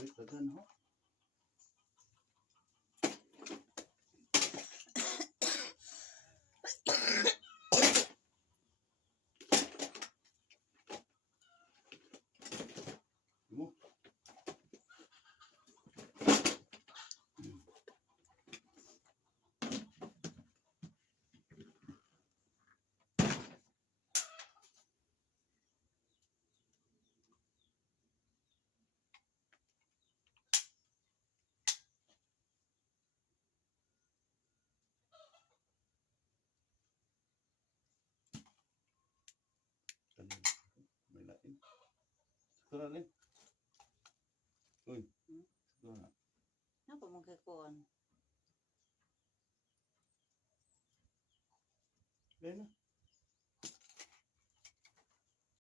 Wait, dagan ho. Mo. May lain. Sakura rin. Uy. Sakura. Napa mo kay kuan? Lain na.